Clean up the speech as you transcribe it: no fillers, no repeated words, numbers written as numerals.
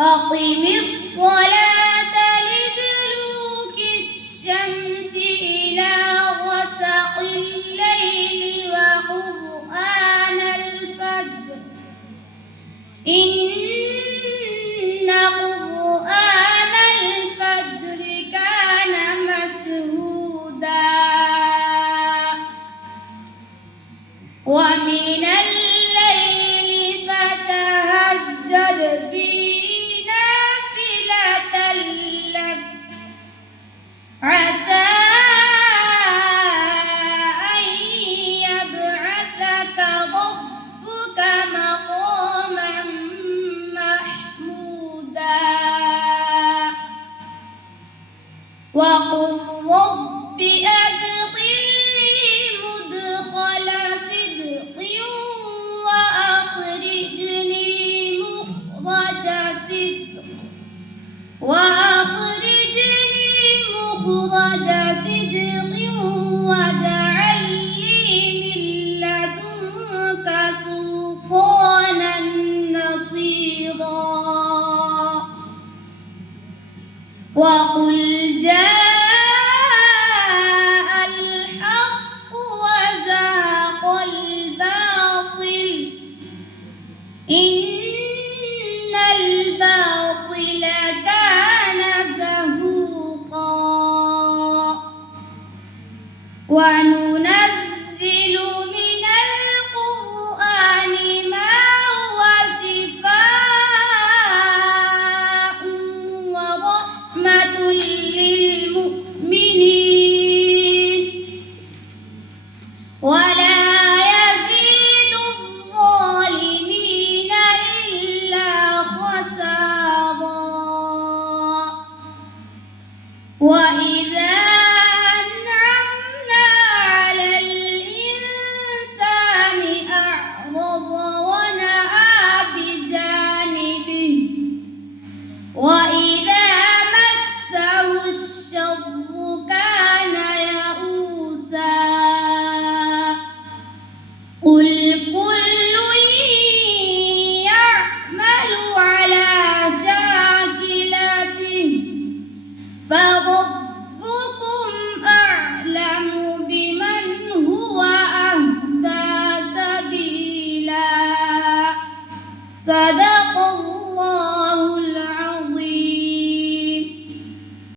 أقم الصلاة لدلوك الشمس إلى غسق الليل وقرآن الفجر إن قرآن الفجر كان مشهودا ومن الليل فتهجد به نافلة لك عسى أن يبعثك ربك مقاما محمودا وقل رب أدخلني مدخل صدق وأخرجني مخرج صدق واجعل لي من لدنك سلطانا نصيرا وقل جاء الحق وزهق الباطل إن الباطل كان زهوقا وننزل من القرآن ما هو شفاء ورحمة للمؤمنين ولا يزيد الظالمين إلا خسارا وإذا أنعمنا على الإنسان أعرض ونأى بجانبه وإذا مسه الشر كان يئوسا قل كل يعمل على شاكلته فربكم أعلم بمن هو أهدى سبيلا.